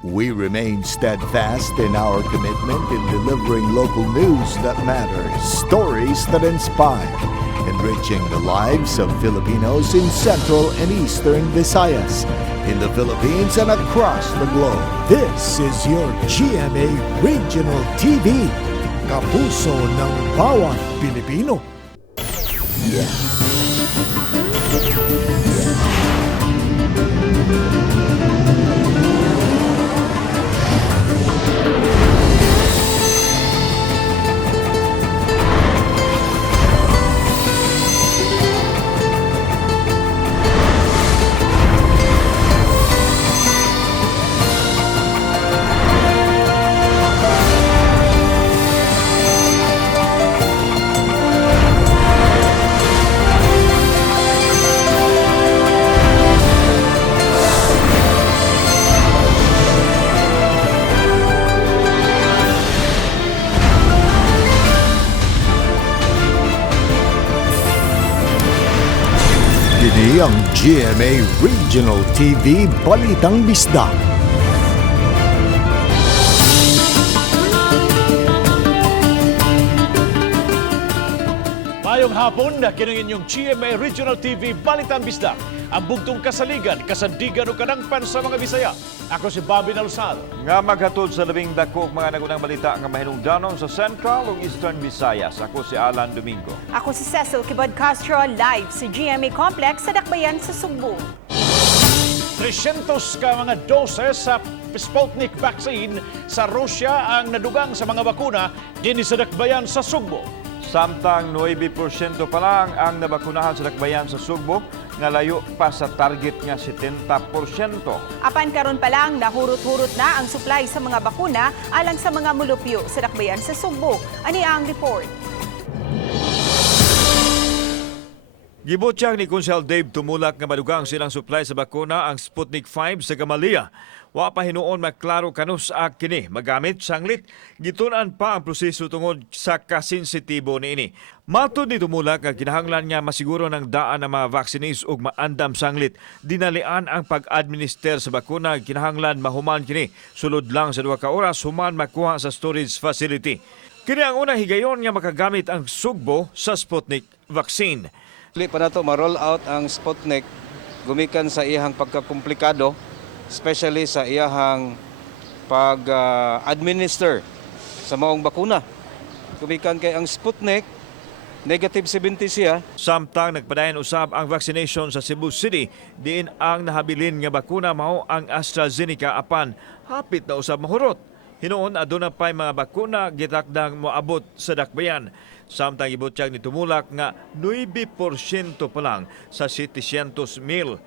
We remain steadfast in our commitment in delivering local news that matters, stories that inspire, enriching the lives of Filipinos in Central and Eastern Visayas, in the Philippines and across the globe. This is your GMA Regional TV, kapuso ng bawat Pilipino. Kini ang GMA Regional TV Balitang Bisdak. Mayong hapon na kinungin yung GMA Regional TV Balitang Bisdak, ang bugtong kasaligan, kasandigan o kanangpan sa mga Bisaya. Ako si Bobby Nalsal. Nga maghatod sa labing dako mga nagunang balita nga mahinungdanon sa Central ug Eastern Visayas. Ako si Alan Domingo. Ako si Cecil Kibod Castro, live sa GMA Complex sa Dakbayan sa Sugbo. 300 ka mga doses sa Sputnik vaccine sa Russia ang nadugang sa mga bakuna din sa Dakbayan sa Sugbo. Samtang 9% pa lang ang nabakunahan sa Dakbayan sa Sugbo, nga layo pa sa target nga 70%. Apan karon pa lang nahurot-hurot na ang supply sa mga bakuna alang sa mga mulupyo sa Dakbayan sa Sugbo. Ani ang report. Gibutyag ni Konsel Dave Tumulak nga madugang silang supply sa bakuna ang Sputnik 5 sa Gamaliya. Wa pa hinuon maklaro kanus kini magamit sanglit. Gitunan pa ang proseso tungod sa kasensitibo niini. Matod ni Tumulak nga kinahanglan niya masiguro ng daan na mga vaccines ug maandam sanglit. Dinalian ang pag-administer sa bakuna kinahanglan mahuman kini sulod lang sa 2 ka oras human makuha sa storage facility. Kini ang unang higayon nga makagamit ang Sugbo sa Sputnik vaccine. Dili pa nato ma-roll out ang Sputnik gumikan sa iyang pagkakomplikado, especially sa iyang pag-administer sa maong bakuna. Gumikan kay ang Sputnik, negative 70 siya. Samtang nagpadayon usab ang vaccination sa Cebu City, diin ang nahabilin nga bakuna mao ang AstraZeneca apan hapit na usab mahurot. Hinuon aduna pay mga bakuna gitakdang moabot sa Dakbayan. Samtang ibutyag ni Tumulak nga 9% pa lang sa 700,000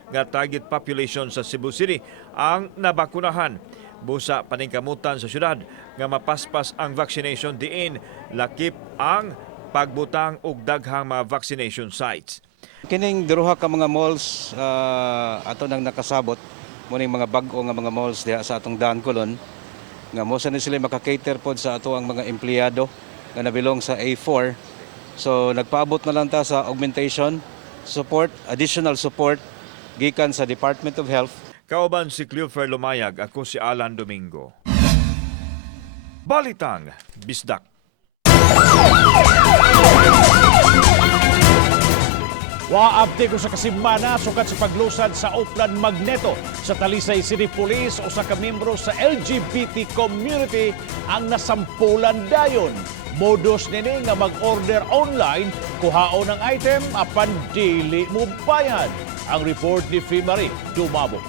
nga target population sa Cebu City ang nabakunahan. Busa paningkamutan sa syudad nga mapaspas ang vaccination diin lakip ang pagbutang og daghang mga vaccination sites. Kining duha ka mga malls ato nang nakasabot muning mga bag-o nga mga malls diha sa atong Dancolon nga mo sa ni sila makakater pod sa ato ang mga empleyado nga nabilong sa A4. So nagpaabot na lang ta sa augmentation support, additional support gikan sa Department of Health. Kauban si Cleofer Lumayag, ako si Alan Domingo. Balitang Bisdak. Waabti ko sa kasimana sukat sa paglusad sa Oplan Magneto sa Talisay City Police o sa kamembro sa LGBT community ang nasampulan dayon. Modus nini nga mag-order online, kuhaon ng item apan dili mo bayad. Ang report ni Fimari Dumabok.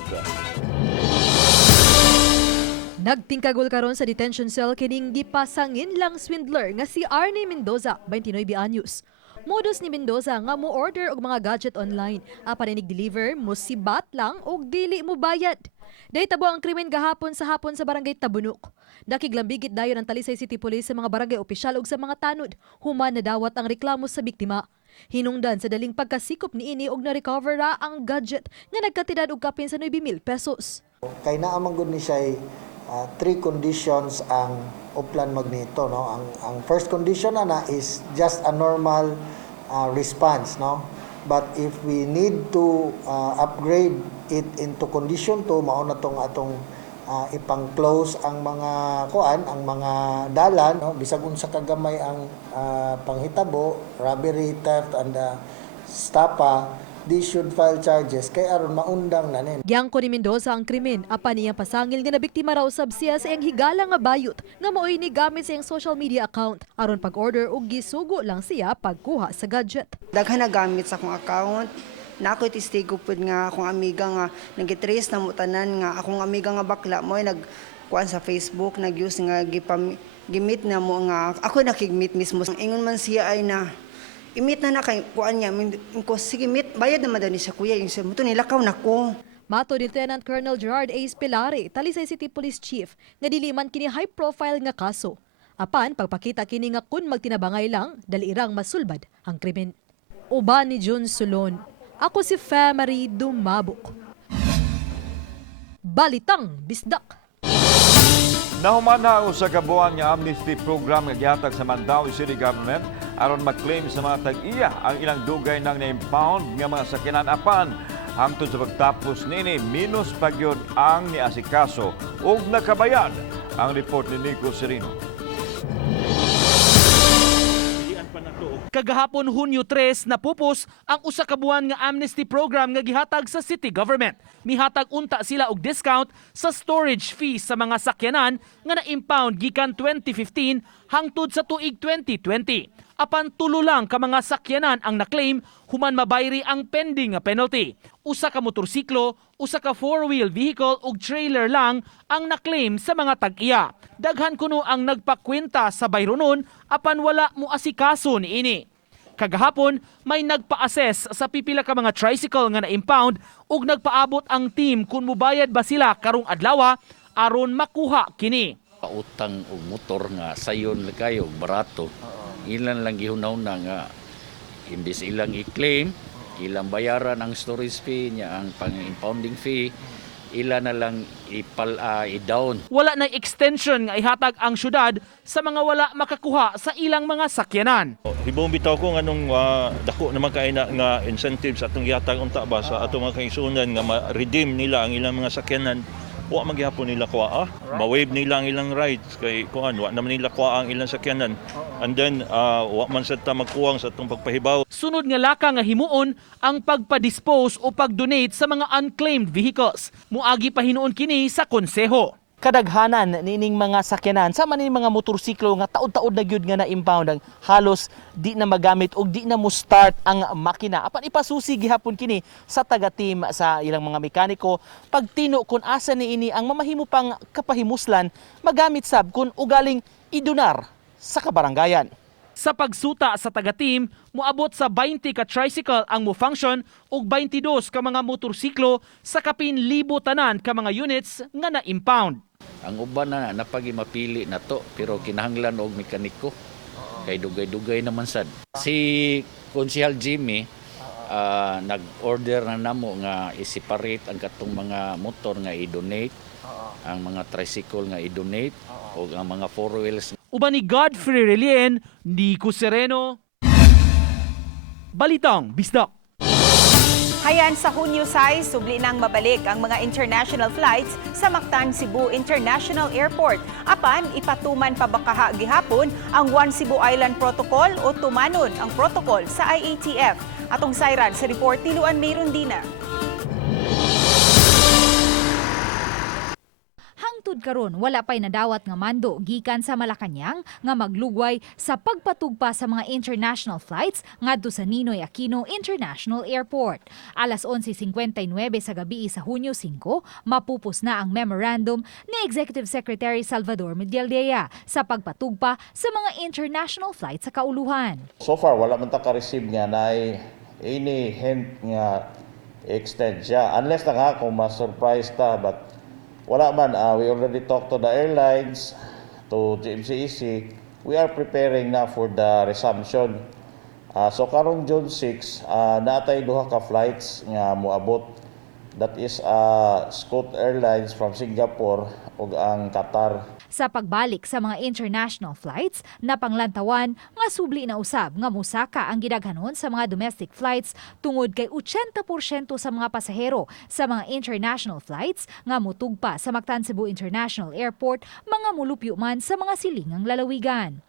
Nagtingkagol karon sa detention cell kining gipasangin lang swindler nga si Arnie Mendoza, 29 anyos. Modus ni Mendoza nga mo order og mga gadget online, apan inig-deliver mo sibat lang og dili mo bayad. Dahi tabo ang krimen gahapon sa barangay Tabunok. Nakiglambigit dayon ang Talisay City Police sa mga barangay opisyal ug sa mga tanod, human na dawat ang reklamo sa biktima. Hinungdan sa daling pagkasikop ni ini og na-recover ra ang gadget nga nagkatidad og kapin sa 9,000 pesos. Kay naamang gud ni siya 3 conditions ang Oplan Magneto, no. Ang first condition na is just a normal response, no. But if we need to upgrade it into condition 2, mao na tong atong ipang-close ang mga ang mga dalan, no? Bisag unsa kagamay ang panghitabo, robbery, theft, and stapa, they should file charges kay aron maundang na nin. Giyangko ni Mendoza ang krimen apan iyang pasangil nga nabiktima raw usab siya sa iyang higala nga bayot nga maoy ni gamit sa iyang social media account aron pag-order og gisugo lang siya pagkuha sa gadget. Daghan na gamit sa akong account. Na ako'y testigo po nga akong amiga nga nag-trace na mutanan nga akong amiga nga bakla mo ay nagkuhan sa Facebook, nag-use nga gimit na mo nga ako nakigmit mismo. Ingon man siya ay na imit na kay kuan niya ko sige meet bayad naman daw ni siya kuya yung mo to nilakaw nako. Mato ni Lieutenant Colonel Gerard A. Spilare, Talisay City Police Chief, nga dili man kini high profile nga kaso. Apan pagpakita kini nga kun magtinabangay lang dali irang masulbad ang krimen. Uban ni June Sulon. Ako si Famary Dumabok. Balitang Bisdak. Nahuman na sa kabuang nga amnesty program nga gihatag sa Mandaue City Government aron mag-claim sa mga tag-iya ang ilang dugay ng na-impound nga mga sakyanan apan hangtod sa pagtapos nini minus pagyod ang niasikaso ug nakabayad. Ang report ni Nico Serino. Kagahapon Hunyo 3 napupos ang usa ka buwan nga amnesty program nga gihatag sa city government. Mihatag unta sila og discount sa storage fees sa mga sakyanan nga na-impound gikan 2015 hangtod sa tuig 2020. Apan tulo lang ka mga sakyanan ang na-claim human mabayri ang pending nga penalty. Usa ka motorsiklo, usa ka four-wheel vehicle ug trailer lang ang na-claim sa mga tag-iya. Daghan kuno ang nagpakwenta sa bayronon apan wala mo asikaso niini. Kagahapon may nagpa-assess sa pipila ka mga tricycle nga na-impound ug nagpaabot ang team kung mubayad ba sila karong adlaw aron makuha kini. Pautang og motor nga sayon kayo barato. Ilan lang gihunaw na nga imbis ilang i-claim, ilang bayaran ang storage fee niya ang pang-impounding fee, ilan na lang i-down. Wala na extension nga ihatag ang syudad sa mga wala makakuha sa ilang mga sakyanan. Hibong bitaw ko nganong dako naman kay na nga incentives atong gihatag unta ba sa atong mga kaigsunan nga ma-redeem nila ang ilang mga sakyanan. Wa man gihapon nila kuha, ma-waive nila ang ilang rights kay kuan wa naman nila kuha ang ilang sakyanan. And then wa man sad ta magkuwang sa atong pagpahibaw. Sunod nga laka nga himuon ang pagpa-dispose o pag-donate sa mga unclaimed vehicles. Muagi pa hinuon kini sa konseho. Kadaghanan nining mga sakyanan sa maning mga motorsiklo nga taod-taod na gyud nga na-impound ang halos di na magamit og di na mo start ang makina. Apan ipasusi gihapon kini sa taga-team sa ilang mga mekaniko pagtino kun asa niini ang mamahimo pang kapahimuslan magamit sab kun ugaling idonar sa kabarangayan. Sa pagsuta sa taga-team, moabot sa 20 ka tricycle ang mo-function ug 22 ka mga motorsiklo sa kapin libo tanan ka mga units nga na-impound. Ang uban na napagi mapili na to pero kinahanglan og mekaniko. Kay dugay-dugay naman sad. Si Konsehal Jimmy nag-order na namo nga i-separate ang katong mga motor nga i-donate, ang mga tricycle nga i-donate ug ang mga four wheels. Uban ni Godfrey Relien, Nico Sereno, Balitang Bisdak. Hayan sa Hunyo 6, subli nang mabalik ang mga international flights sa Mactan Cebu International Airport. Apan, ipatuman pa bakaha gihapon ang One Cebu Island Protocol o tumanon ang protocol sa IATF. Atong sayran sa report Tiluan Mayrundina. Hangtod karon wala pay nadawat nga mando gikan sa Malacañang nga maglugway sa pagpatugpa sa mga international flights ngadto sa Ninoy Aquino International Airport. Alas 11:59 sa gabi sa Hunyo 5, mapupos na ang memorandum ni Executive Secretary Salvador Medialdea sa pagpatugpa sa mga international flights sa kauluhan. So far wala man ta ka-receive nga na any hint nga extend siya unless na nga kung ma-surprise ta but wala man, we already talked to the airlines, to GMCEC. We are preparing na for the resumption. So karong June 6, natay duha ka flights nga moabot that is Scoot Airlines from Singapore ug ang Qatar. Sa pagbalik sa mga international flights, napanglantawan nga subli na usab nga musaka ang gidaghanon sa mga domestic flights tungod kay 80% sa mga pasahero sa mga international flights nga mutugpa sa Mactan Cebu International Airport mga mulupyo man sa mga silingang lalawigan.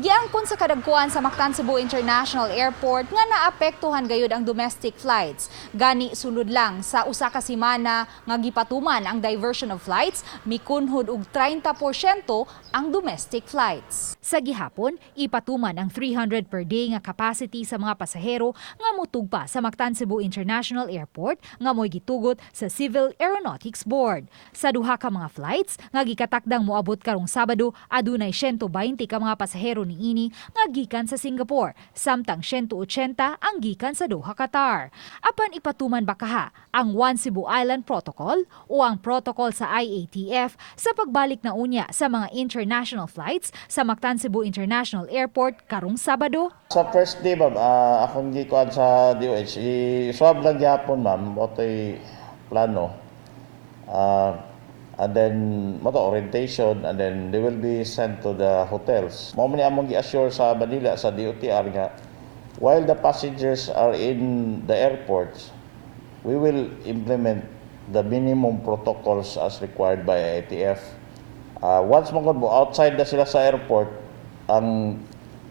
Giangkon sa kadagkuan sa Mactan Cebu International Airport nga naapektuhan gayud ang domestic flights. Gani sulod lang sa usa ka semana nga gipatuman ang diversion of flights, mikunhod og 30% ang domestic flights. Sa gihapon, ipatuman ang 300 per day nga capacity sa mga pasahero nga mutugpa sa Mactan Cebu International Airport nga moy gitugot sa Civil Aeronautics Board. Sa duha ka mga flights nga gikatakdang moabot karong Sabado, adunay 120 ka mga pasahero niini nga gikan sa Singapore, samtang 180 ang gikan sa Doha, Qatar. Apan ipatuman bakaha ang One Cebu Island Protocol o ang protocol sa IATF sa pagbalik na unya sa mga international flights sa Mactan Cebu International Airport karong Sabado. Sa first day, ma'am, akong gikuan sa DOH, i-swab lang gyapon, ma'am, motoy plano. And then orientation, and then they will be sent to the hotels. Mo man among gi-assure sa Manila sa DOTR nga while the passengers are in the airports, we will implement the minimum protocols as required by IATF. Once mo outside na sila sa airport, ang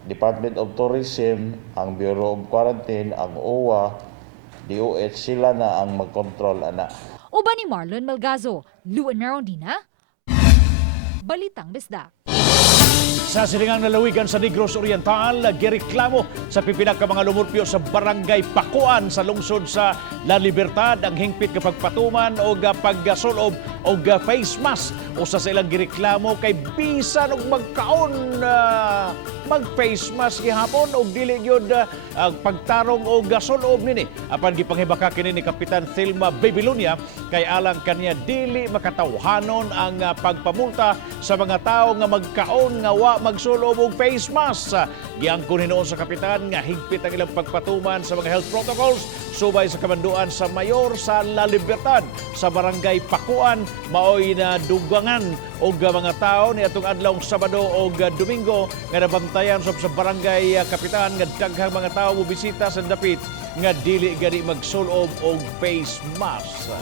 Department of Tourism, ang Bureau of Quarantine, ang OWA, DOH, sila na ang mag-control ana. Uban ni Marlon Malgazo, Luan Narondina, Balitang Bisdak. Sa silingang lalawigan sa Negros Oriental, gireklamo sa pipila ka mga lumurpyo sa barangay Pakuan sa lungsod sa La Libertad ang hingpit kapag patuman o pagsulob o face mask. Usa sa ilang gireklamo kay bisan og magkaon mag-face mask gihapon og dili gyud pagtarong o gasulob nini. Apan gipanghibaka kini ni Kapitan Thelma Babylonia kay alang kaniya dili makatawhanon ang pagpamulta sa mga tao nga magkaon nga wa magsulob og face mask. Giangkon hinuon sa kapitan nga higpit ang ilang pagpatuman sa mga health protocols subay sa kamanduan sa mayor sa La Libertad sa barangay Pakuan maoy na dugangan og mga tao ni atong adlaw Sabado og Domingo nga nabantayan sa barangay kapitan nga daghang mga tao mo bisita sa dapit nga dili gani magsulob og face mask.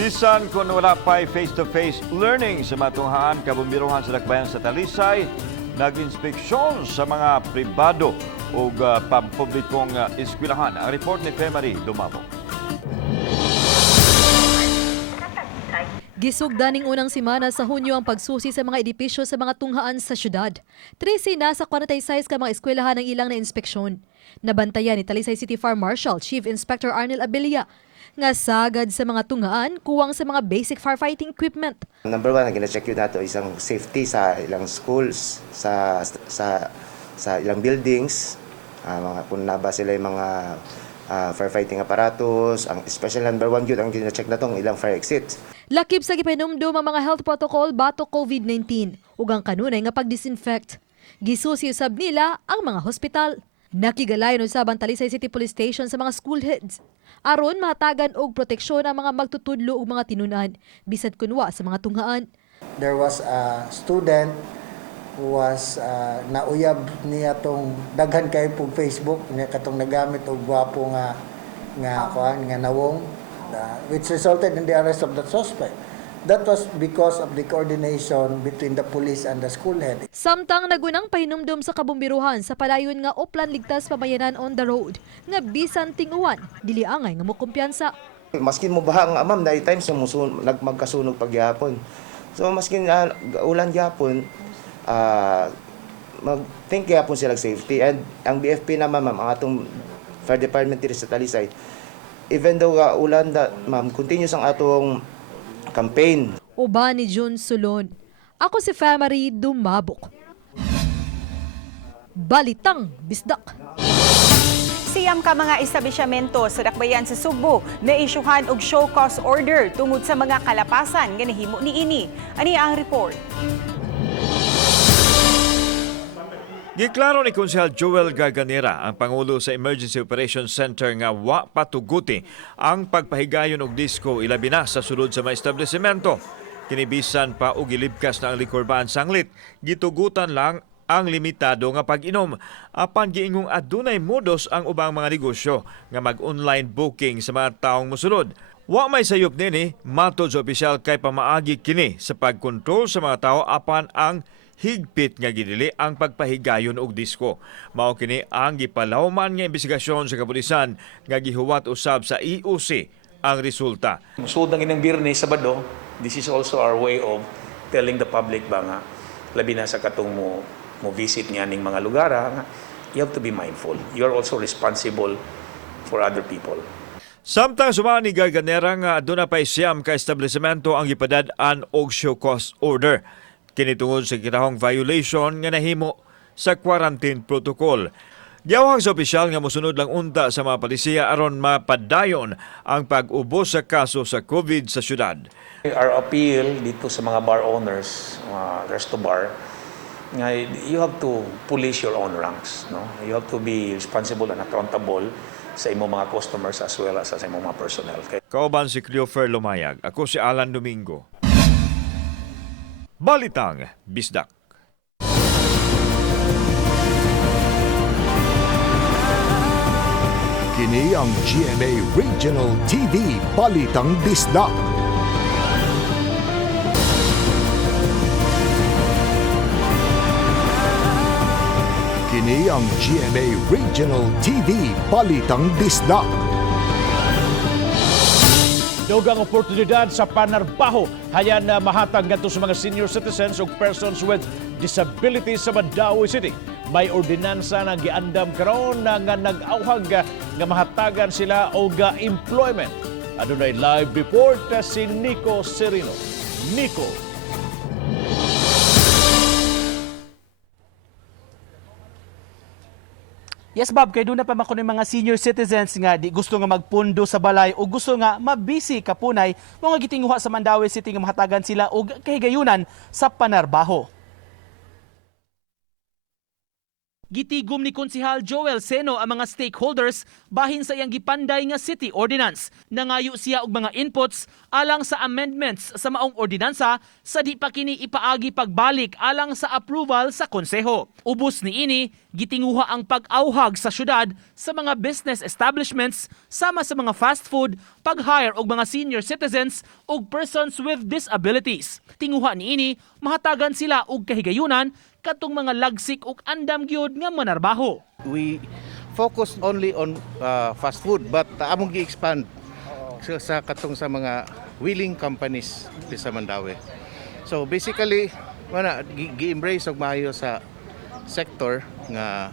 Bisan kung wala pa'y face-to-face learning sa matunghaan kabumbiruhan sa dakbayan sa Talisay, nag-inspeksyon sa mga pribado o pampublikong eskwelahan. Ang report ni Femari Dumabo. Gisugdaning unang semana sa Hunyo ang pagsusi sa mga edipisyo sa mga tunghaan sa syudad. 13 nasa 46 ka mga eskwelahan ang ilang na inspeksyon. Nabantayan ni Talisay City Fire Marshal Chief Inspector Arnel Abilia nga sagad sa mga tungaan kuwang sa mga basic firefighting equipment. Number one, ang gina-check yun nato isang safety sa ilang schools, sa ilang buildings, kung na ba sila yung mga firefighting apparatus, ang special number one yun ang gina-check na tong ilang fire exits. Lakip sa gipainumdum ang mga health protocol batok COVID-19 ug ang kanunay nga pag-disinfect. Gisusi usab nila ang mga hospital. Nakigalayon usab ang Talisay City Police Station sa mga school heads. Aron mahatagan og proteksyon ang mga magtutudlo ug mga tinunan bisad kunwa sa mga tunghaan. There was a student who was nauyab niya tong daghan kay pug Facebook niya katong nagamit og gwapo nga nawong which resulted in the arrest of the suspect. That was because of the coordination between the police and the school head. Samtang nagunang pahinumdum sa kabumbiruhan sa palayon nga Oplan Ligtas Pamayanan on the road nga bisan tinguan dili angay nga mokumpiyansa. Maskin mo baha nga ma'am, dahil times magkasunog pagyapon. So maskin ulan gyapon, mag-think gyapon sila safety. And ang BFP naman ma'am, ang atong fire department diri sa Talisay, even though ulan ma'am, continuous ang atong campaign. Uba ni June Sulon. Ako si Femari Dumabok. Balitang Bisdak. Siyam ka mga establishmento sa dakbayan sa Subo na isyuhan og show cause order tungod sa mga kalapasan nga nahimo niini. Ani ang report. Giklaro ni Konsehal Joel Garganera, ang Pangulo sa Emergency Operations Center nga wa patuguti ang pagpahigayon og disco ilabi na sa sulod sa mga establishmento. Kinibisan pa og gilibkas na ang liquor ban sanglit, gitugutan lang ang limitado nga pag-inom. Apan giingong adunay modos ang ubang mga negosyo nga mag-online booking sa mga taong mosulod. Wa may sayop nini, matod sa opisyal kay pamaagi kini sa pagkontrol sa mga tao apan ang higpit nga gidili ang pagpahigayon og disko. Mao kini ang gipalawman nga investigasyon sa kapulisan nga gihuwat usab sa EOC ang resulta. Musud ng inang Birne Sabado, this is also our way of telling the public ba nga labi na sa katong mo visit nga ning mga lugar nga you have to be mindful. You are also responsible for other people. Samtang sumama ni Garganera nga aduna pay siyam ka establishmento ang gipadad-an og show cause order. Kini tungod sa kitahong violation nga nahimo sa quarantine protocol. Giyawhang sa opisyal nga mosunod lang unta sa mga palisiya aron mapadayon ang pag-ubos sa kaso sa COVID sa syudad. Our appeal dito sa mga bar owners, resto bar, you have to police your own ranks. No? You have to be responsible and accountable sa imong mga customers as well as sa imong mga personnel. Kauban si Cleofer Lumayag. Ako si Alan Domingo. Balitang Bisdak. Kini ang GMA Regional TV Balitang Bisdak. Kini ang GMA Regional TV Balitang Bisdak. Dugang oportunidad sa panarbaho hayan na mahatag ngadto sa mga senior citizens ug persons with disabilities sa Mandawi City. May ordinansa na giandam karon na nga nag-awhag nga mahatagan sila og employment. Adunay live report si Nico Serino. Nico. Yes, Bob, kay doon na pa makunin mga senior citizens nga di gusto nga magpundo sa balay o gusto nga mabisi kapunay mga gitinguha sa Mandawi City nga mahatagan sila og kahigayunan sa panarbaho. Gitigom ni Konsehal Joel Seno ang mga stakeholders bahin sa iyang gipanday nga city ordinance. Nangayo siya og mga inputs alang sa amendments sa maong ordinansa sa di pa kini ipaagi pagbalik alang sa approval sa konseho. Ubos ni ini, gitinguha ang pag-awhag sa syudad sa mga business establishments sama sa mga fast food, pag-hire og mga senior citizens og persons with disabilities. Tinguha ni ini, mahatagan sila og kahigayunan katong mga lagsik ug andam gyud nga manarbaho. We focus only on fast food but among gi-expand sa katong sa mga willing companies sa Mandawi. So basically gi-embrace og maayo sa sector nga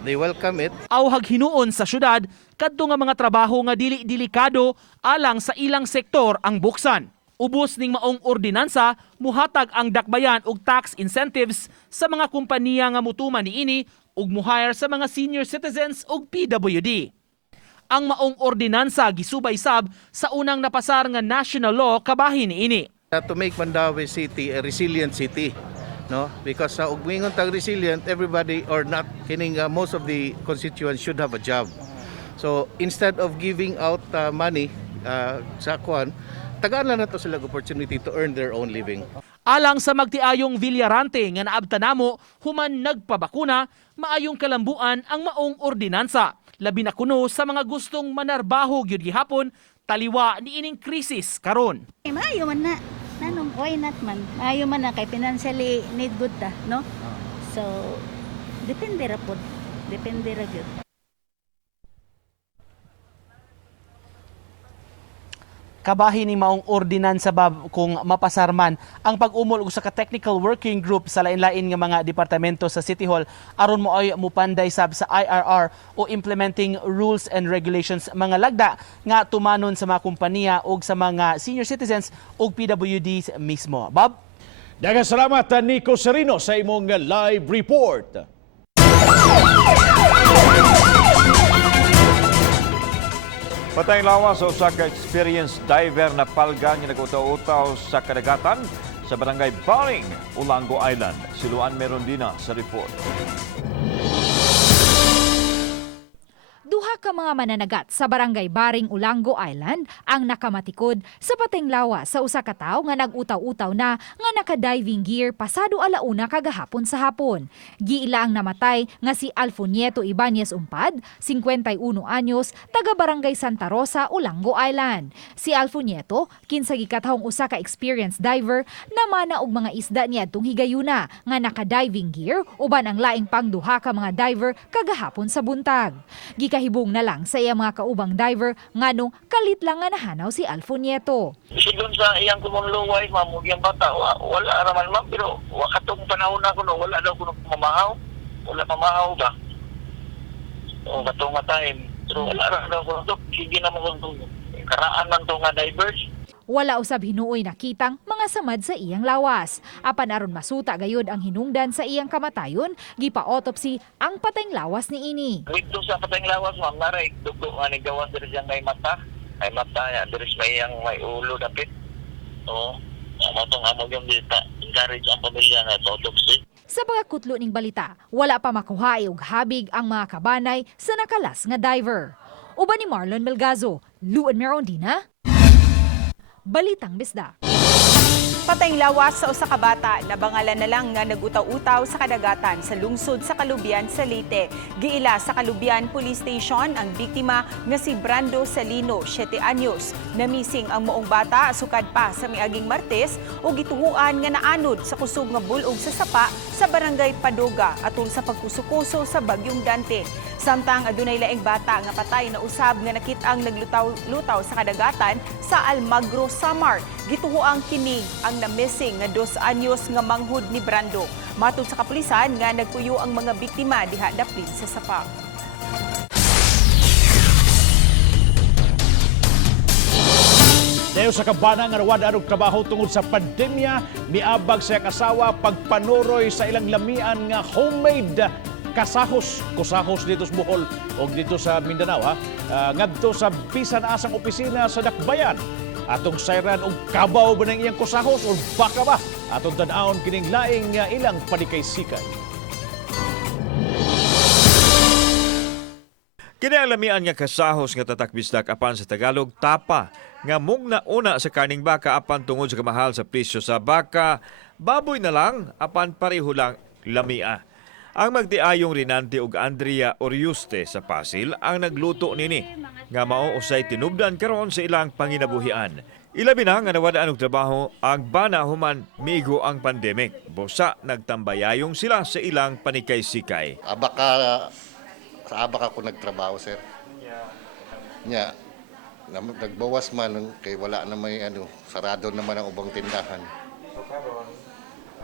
they welcome it. Awhag hinuon sa syudad kadto nga mga trabaho nga dili delikado alang sa ilang sektor ang buksan. Ubos ning maong ordinansa, muhatag ang dakbayan og tax incentives sa mga kompanya nga mutuman niini ug muhire sa mga senior citizens ug PWD. Ang maong ordinansa gisubay sab sa unang napasar nga national law kabahin niini. To make Mandawi City a resilient city, no? Because sa ug mingon tag resilient, everybody or not kining most of the constituents should have a job. So instead of giving out money sa kwan, tagaan lang nato sila opportunity to earn their own living. Alang sa magtiayong Villarante nga naabtanamo human nagpabakuna, maayong kalambuan ang maong ordinansa. Labi na kuno sa mga gustong manarbaho gyud gihapon taliwa ni ining krisis karon. Maayo man na. Nanong why not man? Maayo man na kay financially need good ta, no? So depende ra pod. Depende ra gyud. Kabahin ni maong ordinansa Bob kung mapasarman ang pag-umol sa ka-technical working group sa lain-lain nga mga departamento sa City Hall aron mo ay mupanday sab sa IRR o implementing rules and regulations mga lagda nga tumanon sa mga kompanya o sa mga senior citizens o PWDs mismo. Bob? Daghang salamat Nico Serino sa imong live report. Patayng lawas sa usa ka experienced diver na palga nga nag-utaw-utaw sa kadagatan sa barangay Baring, Ulango Island. Si Luan Merondina sa report. Duha ka mga mananagat sa barangay Baring, Ulango Island ang nakamatikod sa pateng lawas sa usa ka tawo nga nag-utaw-utaw na nga naka-diving gear pasado alauna kagahapon sa hapon. Giila ang namatay nga si Alfonieto Ibanez Umpad, 51 anyos, taga barangay Santa Rosa, Ulango Island. Si Alfonieto kinsagi katawong usa ka experienced diver na mana og mga isda niadtong higayuna nga naka-diving gear uban ang laing pang duha ka mga diver kagahapon sa buntag. Gikahibong na lang sa iyang mga kaubang diver nganong kalit lang nga nahanaw si Alfonieto. Silon sa iyang kumuluway, mamugyang bata, wala raman ma'am, pero wakatong panahon na kuno, wala daw kuno mamahaw. Wala mamahaw ba? O katong time. Pero wala raman daw kuno, sige na mo kung karaan man to nga divers. Wala usab hinuoy nakitang mga samad sa iyang lawas. Apan aron masuta gayud ang hinungdan sa iyang kamatayon, gipa-autopsy ang patayng lawas ni ini. Dito sa patayng lawas, ma'am, naray dugo nga ni gawas diri siyang may mata. Ay mata niya, diri may iyang may ulo dapit. Oo. Matong amog yung dita. Encourage ang pamilya na autopsy. Sa pagkakutlo ning balita, wala pa makuhaay og habig ang mga kabanay sa nakalas nga diver. Uban ni Marlon Melgazo, Luan Merondina, Balitang Bisdak. Patayng lawas sa usa ka bata na bangalan na lang nga nagutaw-utaw sa kadagatan sa lungsod sa Kalubian sa Leyte. Giila sa Kalubian Police Station ang biktima nga si Brando Salino, 7 anyos. Namising ang moong bata sukad pa sa miaging Martes o gituhuan nga naanod sa kusog nga bulog sa sapa sa barangay Padoga atol sa pagkusukuso sa Bagyong Dante. Samtang adunay laing bata nga patay na usab nga nakit-ang naglutaw-lutaw sa kadagatan sa Almagro, Samar. Gituhuang kini ang na-missing nga 2 anyos nga manghud ni Brando. Matud sa kapulisan nga nagpuyo ang mga biktima diha dapit sa sapa. Dayo sa kabana nga nawad og trabaho tungod sa pandemya, miabag sa kasawa pagpanuroy sa ilang lamian nga homemade kasahos dito sa Bohol o dito sa Mindanao ngadto sa bisan asang opisina sa Dakbayan. Atong sayran og kabaw ba ng iyang kusahos o baka ba? Atong tan-awon kining laing ilang panikay-sikay. Kini ang lamian nga kasahos nga tatak bisdak apan sa Tagalog tapa nga mung nauna sa karning baka apan tungod sa kamahal sa presyo sa baka, baboy na lang apan pareho lang lamia. Ang magdiayong Rinante ug Andrea Oriuste sa Pasil ang nagluto nini nga mao usay tinubdan karon sa ilang panginabuhian. Ilabi na nga nawadaan og trabaho ang bana human migo ang pandemic. Busa nagtambayayong sila sa ilang panikay-sikay. Sa abak ako nagtrabaho, sir. Nya, nagbawas man kay wala na may sarado naman ang ubang tindahan.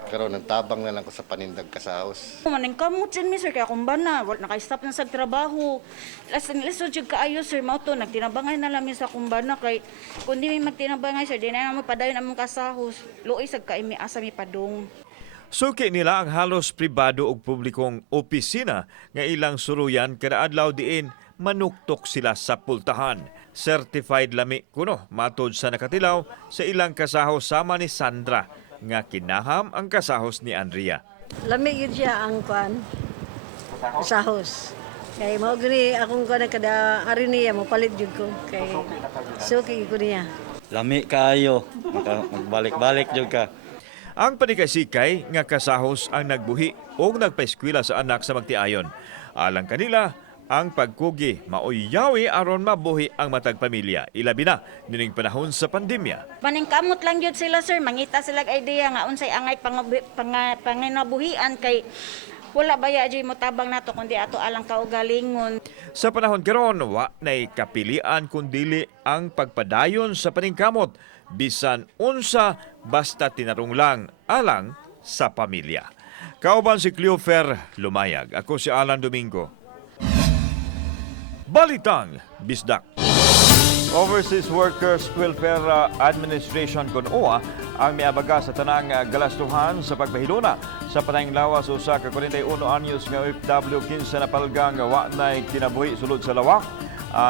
Karon nagtabang na lang ko sa panindag kasahos. Maning kamot sin mi sir kaya kung ba na naka-stop na sa trabaho. Lisod jud kaayo sir mao to nagtinabangay na lang mi sa kumbana kay kundi mi magtinabangay sir di na mo padayon among kasahos. Luoy sad kay mi asa mi padung. Suki nila ang halos pribado ug publikong opisina nga ilang suruyan kada adlaw diin manuktok sila sa pultahan. Certified lami kuno matod sa nakatilaw sa ilang kasahos sama ni Sandra nga kinaham ang kasahos ni Andrea. Lami yun siya ang kasahos. Kay mao gani akong kuan kada ari niya mo palit jud ko kay suki ko niya. Lami kaayo, magbalik-balik jud ka. Ang panikay-sikay nga kasahos ang nagbuhi o nagpaeskwela sa anak sa magtiayon. Alang kanila, ang pagkugi maoyawi aron mabuhi ang matag pamilya. Ilabi na nining panahon sa pandemya. Maningkamot lang yun sila sir, mangita sila idea nga unsay angay panginabuhian kay wala baya dyan mo tabang nato kundi ato alang kaugalingon. Sa panahon karon wa nay kapilian kundili ang pagpadayon sa paningkamot bisan unsa basta tinarong lang alang sa pamilya. Kauban si Cleofer Lumayag. Ako si Alan Domingo. Balitang Bisdak. Overseas Workers Welfare Administration (OWA) ang miabaga sa tanang galastuhan sa pagpahiluna sa patayng lawas usa ka 41 anyos nga OFW kinsa napalgang wa nay kinabuhi sulod sa lawak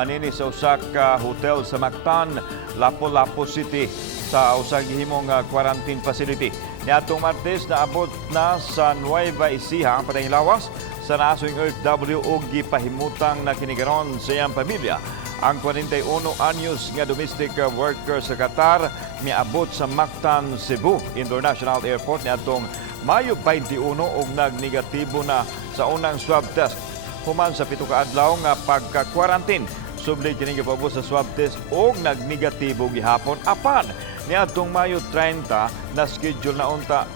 nini sa usa ka hotel sa Mactan, Lapu-Lapu City. sa usang gihimong quarantine facility. Niadtong Martes naabot na sa Nueva Ecija ang patayng lawas sa nasong OFW o gipahimutang na kinigaron sa iyang pamilya. Ang 41 anyos nga domestic worker sa Qatar miabot sa Mactan, Cebu International Airport niadtong Mayo 21 ug nagnegatibo na sa unang swab test. Human sa 7 ka adlaw nga pagka-quarantine, subli kini gipabot sa swab test ug nagnegatibo gihapon apan niadtong Mayo 30 na schedule na unta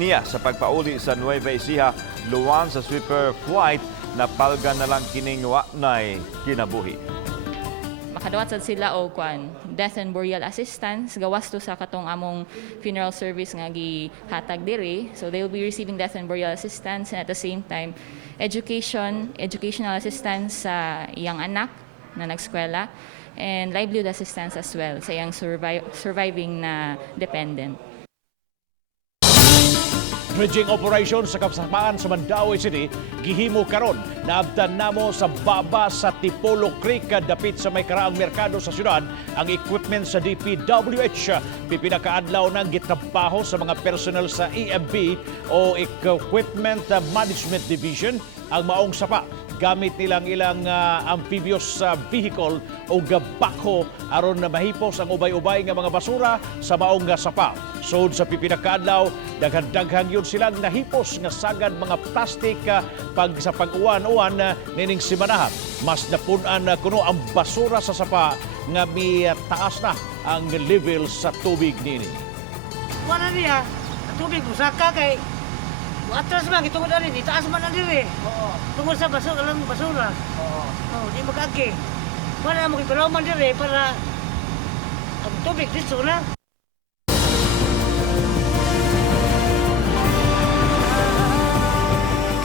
niya sa pagpauli sa Nueva Ecija luwan sa sweeper flight na palgan na lang kining wa nay kinabuhi. Makadawat sad sila og death and burial assistance gawas to sa katong among funeral service nga gihatag diri, so they will be receiving death and burial assistance and at the same time educational assistance sa iyang anak na nagskwela and livelihood assistance as well sa iyang surviving na dependent. Dredging operation sa kapsamaan sa Mandaue City gihimo karon. Naabtan namo sa baba sa Tipolo Creek dapit sa may karaang merkado sa syudad ang equipment sa DPWH. Pipinakaadlaw nang gitrabaho sa mga personnel sa EMB o Equipment Management Division ang maong sapa. Gamit nilang ilang amphibious vehicle o gabako aron na mahipos ang ubay-ubay nga mga basura sa maong sapa. Sod sa pipinakaadlaw, daghan-daghang yun silang nahipos nga sagad mga plastic sa pag-uwan-uwan nining simanahan. Mas napunan kuno ang basura sa sapa nga mi taas na ang level sa tubig nini. Wala niya, tubig usaka kay atras man gitungod ani ni taas man ang diri. Oo. Tungod sa basura lang basura. Oo. Oh, di magagi. Wala mo gibalaw man diri para ang tubig dito na.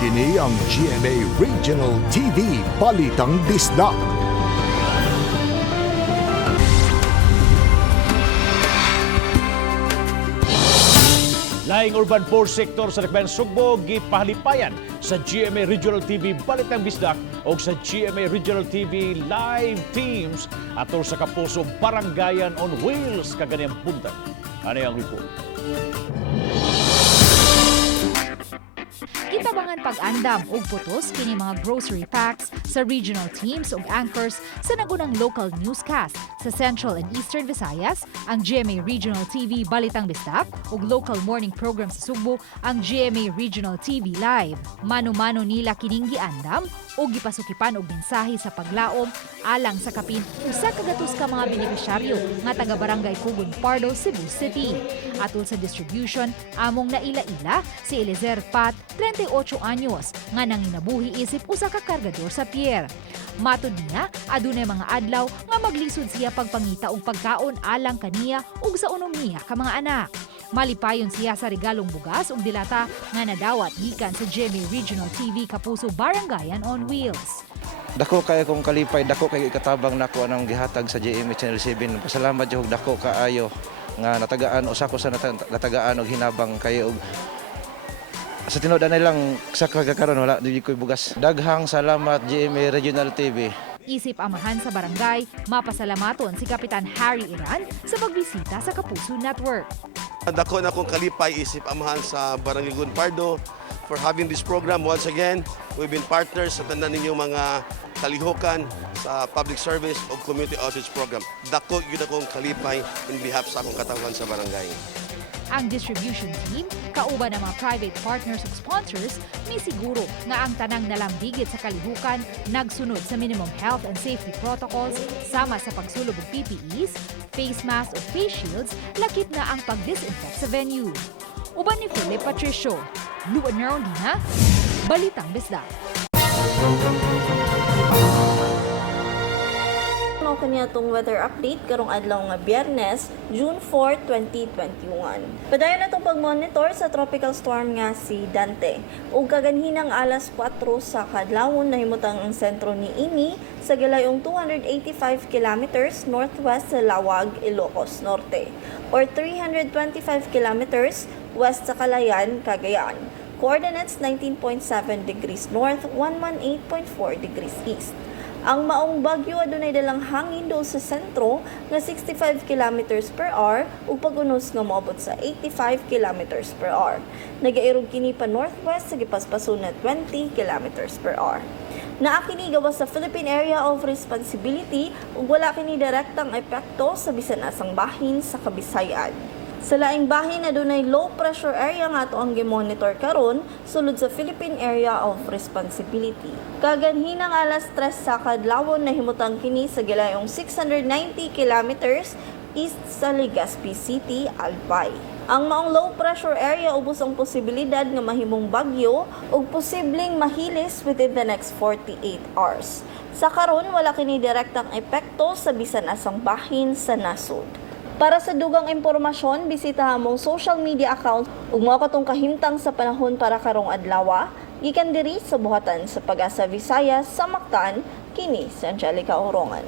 Kini ang GMA Regional TV Balitang Bisdak. Laing urban poor sector sa Dakbayan Sugbo gipahalipayan sa GMA Regional TV Balitang Bisdak o sa GMA Regional TV live teams atol sa Kapuso Barangayan on Wheels kaganiyang punta. Ano ang report? Kitabangan pag-andam ug putos kini mga grocery packs sa regional teams ug anchors sa nagunang local newscast sa Central and Eastern Visayas, ang GMA Regional TV Balitang Bisdak ug local morning program sa Sugbo, ang GMA Regional TV Live. Mano-mano nila kining giandam ug gipasukipan og mensahe sa paglaom alang sa kapin usa ka gatos ka mga benepisyaryo nga taga Barangay Kugon Pardo, Cebu City. Atol sa distribution, among naila-ila si Elizer Pat, 38 anyos, nga nanginabuhi isip usa ka kargador sa pier. Matud niya, adunay mga adlaw nga maglisod siya pagpangita og pagkaon alang kaniya ug sa unom niya ka mga anak. Malipayon siya sa regalong bugas ug dilata nga nadawat gikan sa GMA Regional TV Kapuso Barangayan on Wheels. Dako kay kong kalipay, dako kay katabang nako anang gihatag sa GMA Channel 7. Pasalamat jud dako kaayo nga natagaan usa ko sa natagaan og hinabang kay og sa tinuod na lang sa kagakaron wala di koy bugas. Daghang salamat GMA Regional TV. Isip amahan sa barangay, mapasalamaton si Kapitan Harry Iran sa pagbisita sa Kapuso Network. Dako na kong kalipay isip amahan sa Barangay Kugon Pardo for having this program. Once again, we've been partners sa tanan ninyong mga kalihukan sa public service o community outreach program. Dako yun akong kalipay in behalf sa akong katawan sa barangay. Ang distribution team, kauban ng mga private partners ug sponsors, may siguro nga ang tanang nalambigit sa kalihukan nagsunod sa minimum health and safety protocols sama sa pagsulog og PPEs, face masks ug face shields, lakip na ang pag-disinfect sa venue. Uban ni Philip Patricio, Luan Narondina, Balitang Bisdak. Kanya itong weather update karong adlaw nga Biyernes, June 4, 2021. Padayon na itong pag-monitor sa tropical storm nga si Dante. Ug kaganhinang alas 4 sa kadlawon nahimutang ang sentro ni Ini sa gilayong 285 kilometers northwest sa Lawag, Ilocos Norte or 325 kilometers west sa Calayan, Cagayan. Coordinates 19.7 degrees north, 118.4 degrees east. Ang maong bagyo adunay dalang hangin do sa sentro nga 65 kilometers per hour ug pag-unos nga moabot sa 85 kilometers per hour. Nagairog kini pa northwest sa gipaspason na 20 kilometers per hour. Naa kini gawas sa Philippine Area of Responsibility ug wala kini direktang epekto sa bisan asang bahin sa Kabisayan. Sa laing bahin adunay low pressure area nga ato ang gimonitor karon sulod sa Philippine Area of Responsibility. Kaganhinang alas 3 sa kadlawon nahimutang kini sa gilayong 690 kilometers east sa Legazpi City, Albay. Ang maong low pressure area ubos ang posibilidad nga mahimong bagyo ug posibleng mahilis within the next 48 hours. Sa karon wala kini direktang epekto sa bisan asang bahin sa nasod. Para sa dugang impormasyon, bisita among social media account ug mao katong kahimtang sa panahon para karong adlaw. Gikan diri sa buhatan sa Pag-asa Visayas sa Mactan, kini si Angelica Orongan.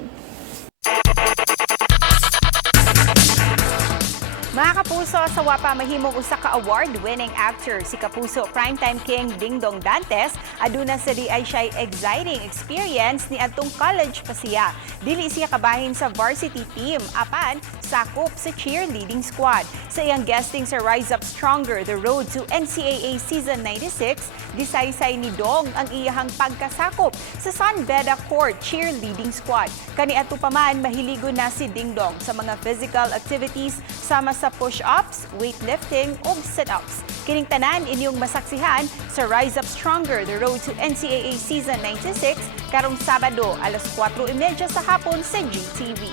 Mga kapuso, sa wapa mahimong usa ka award-winning actor si Kapuso Primetime King Dingdong Dantes aduna sa di ay siya'y exciting experience ni adtong college pa siya. Dili siya kabahin sa varsity team apan sakop sa cheerleading squad. Sa iyang guesting sa Rise Up Stronger: The Road to NCAA Season 96, gisaysay ni Dong ang iyahang pagkasakop sa San Beda Court cheerleading squad. Kaniadto pa man mahiligon na si Dingdong sa mga physical activities sama sa push-ups, weightlifting ug sit-ups. Kining tanan inyong masaksihan sa Rise Up Stronger: The Road to NCAA Season 96 karong Sabado alas 4:30 sa hapon sa GTV.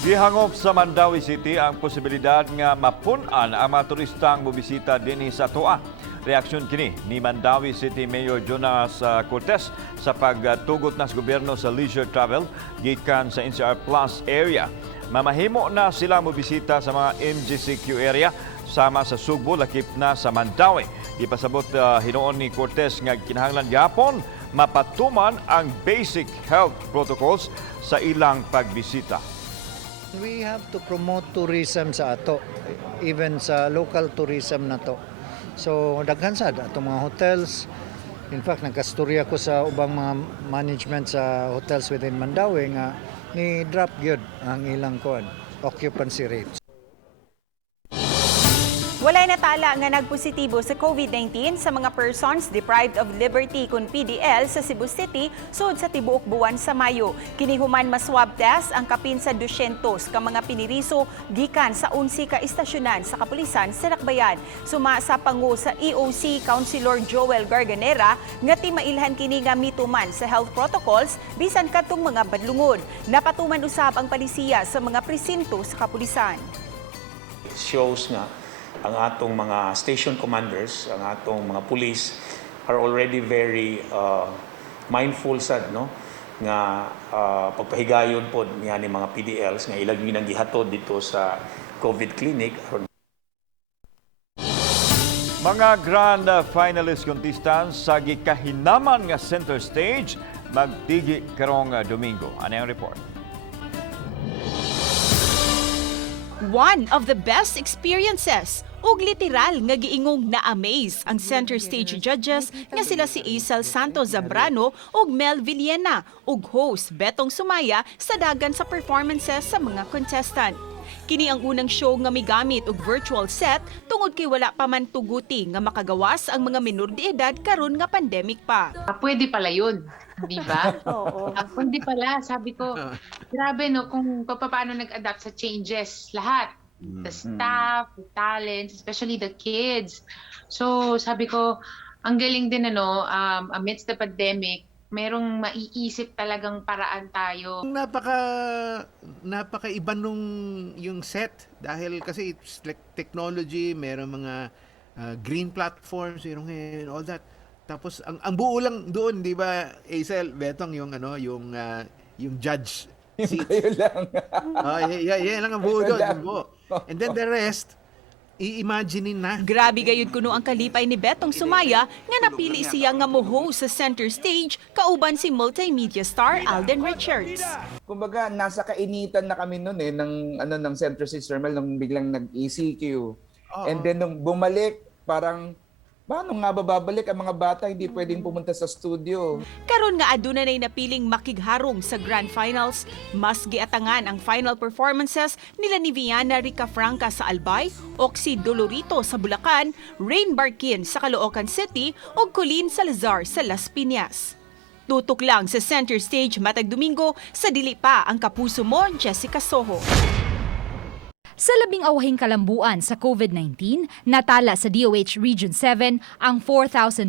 Gihangop sa Mandawi City ang posibilidad nga mapun-an ang mga turistang mobisita dinhi sa Toa. Reaksyon kini ni Mandawi City Mayor Jonas Cortez sa pagtugot na sa gobyerno sa leisure travel gikan sa NCR Plus area. Mamahimo na sila mobisita sa mga MGCQ area sama sa Sugbo, lakip na sa Mandawi. Ipasabot hinuon ni Cortez nga kinahanglan gyapon mapatuman ang basic health protocols sa ilang pagbisita. We have to promote tourism sa ato, even sa local tourism na to. So daghan sad ato mga hotels. In fact, nagkastorya ko sa ubang mga management sa hotels within Mandawi nga ni drop gyud ang ilang occupancy rates. Walay natala nga nagpositibo sa COVID-19 sa mga persons deprived of liberty kun PDL sa Cebu City sud sa tibuok buwan sa Mayo. Kinihuman maswab test ang kapin sa 200 ka mga piniriso gikan sa 11 ka istasyonan sa kapulisan sa Dakbayan. Suma sa pangu sa EOC Councilor Joel Garganera nga timailhan kini nga mituman sa health protocols bisan kadtong mga badlungod. Napatuman usab ang palisiya sa mga presinto sa kapulisan. It shows nga ang atong mga station commanders, ang atong mga police are already very mindful sad no nga pagpahigayon pod niya ni mga PDLs nga ilang ginang gihatod dito sa COVID clinic. Mga grand finalist contestants sa gikahinaman nga center stage magtigi karong Domingo. Ano ang report? One of the best experiences ug literal nga giingong na-amaze ang center stage judges nga sila si Isel Santos Zabrano ug Mel Villena ug host Betong Sumaya sa dagan sa performances sa mga contestant. Kini ang unang show nga migamit og virtual set tungod kay wala pa man tuguti nga makagawas ang mga minor de edad karon nga pandemic pa. Pwede pala yun, di ba? Oo. Hindi pala, sabi ko, grabe no kung paano nag-adapt sa changes lahat. The staff, the talents, especially the kids. So sabi ko, ang galing din amidst the pandemic, merong maiisip talagang paraan tayo. Napaka-iba nung yung set dahil kasi it's like technology, merong mga green platforms, all that. Tapos ang buo lang doon, 'di ba? Aisel, Betong yung judge seat. Kayo lang. Yan lang ang buo doon, And then the rest i-imaginein na. Grabe gayud kuno ang kalipay ni Betong Sumaya nga napili siya nga mo-host sa center stage kauban si multimedia star Alden Richards. Kumbaga nasa kainitan na kami noon ng center stage terminal nung biglang nag-ECQ. And then nung bumalik parang Paano nga babalik ang mga bata hindi pwedeng pumunta sa studio? Karon nga aduna nay napiling makigharong sa Grand Finals, mas giatangan ang final performances nila ni Viana Rica Franca sa Albay, Oxy Dolorito sa Bulacan, Rain Barkin sa Caloocan City ug Colleen Salazar sa Las Piñas. Tutok lang sa center stage matag Domingo sa dili pa ang kapuso mo, Jessica Soho. Sa labing awahing kalambuan sa COVID-19, natala sa DOH Region 7 ang 4,260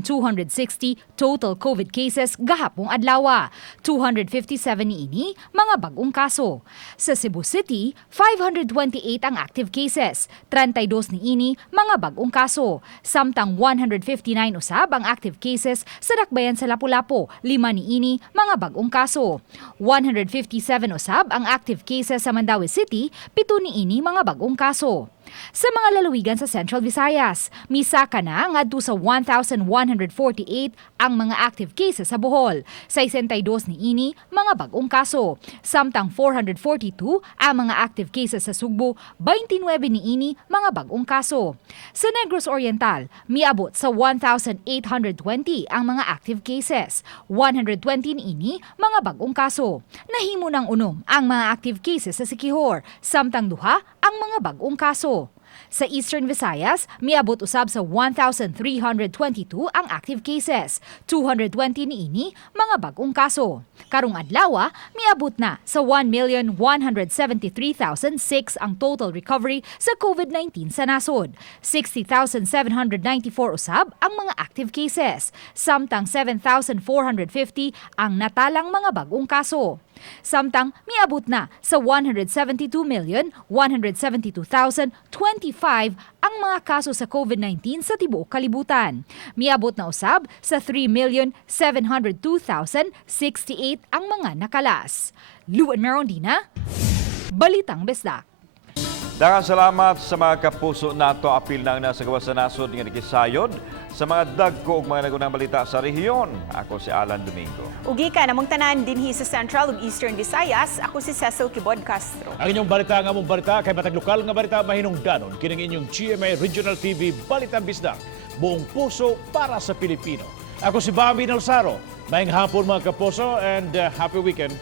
total COVID cases gahapong adlaw. 257 niini mga bagong kaso. Sa Cebu City, 528 ang active cases, 32 niini mga bagong kaso. Samtang 159 usab ang active cases sa Dakbayan sa Lapu-Lapu, 5 niini mga bagong kaso. 157 usab ang active cases sa Mandaue City, 7 niini mga bagong kaso. Sa mga lalawigan sa Central Visayas, misaka na ngadto sa 1,148 ang mga active cases sa Bohol. 62 niini mga bagong kaso. Samtang 442 ang mga active cases sa Sugbo, 29 niini mga bagong kaso. Sa Negros Oriental, miabot sa 1,820 ang mga active cases. 120 niini mga bagong kaso. Nahimo ng unom ang mga active cases sa Siquijor, samtang duha ang mga bagong kaso. Sa Eastern Visayas, miabot usab sa 1,322 ang active cases. 220 niini mga bagong kaso. Karong adlaw, miabot na sa 1,173,006 ang total recovery sa COVID-19 sa nasod. 60,794 usab ang mga active cases. Samtang 7,450 ang natalang mga bagong kaso. Samtang miabot na sa 172,172,025 ang mga kaso sa COVID-19 sa tibuok kalibutan. Miabot na usab sa 3,702,068 ang mga nakalas. Luan Merondina, Balitang Bisdak. Daghang salamat sa mga kapuso nato apil na nasa gawas sa nasod nga nakisayod sa mga dagko ug mga nagunang balita sa rehiyon. Ako si Alan Domingo. Ugi ka namong tanan dinhi sa Central ug Eastern Visayas. Ako si Cecil Kibod Castro. Ang inyong balita nga mong balita kay matag lokal nga balita mahinungdanon kining inyong GMA Regional TV Balitang Bisdak. Buong puso para sa Pilipino. Ako si Bobby Nalsaro. Maayong hapon mga kapuso and happy weekend.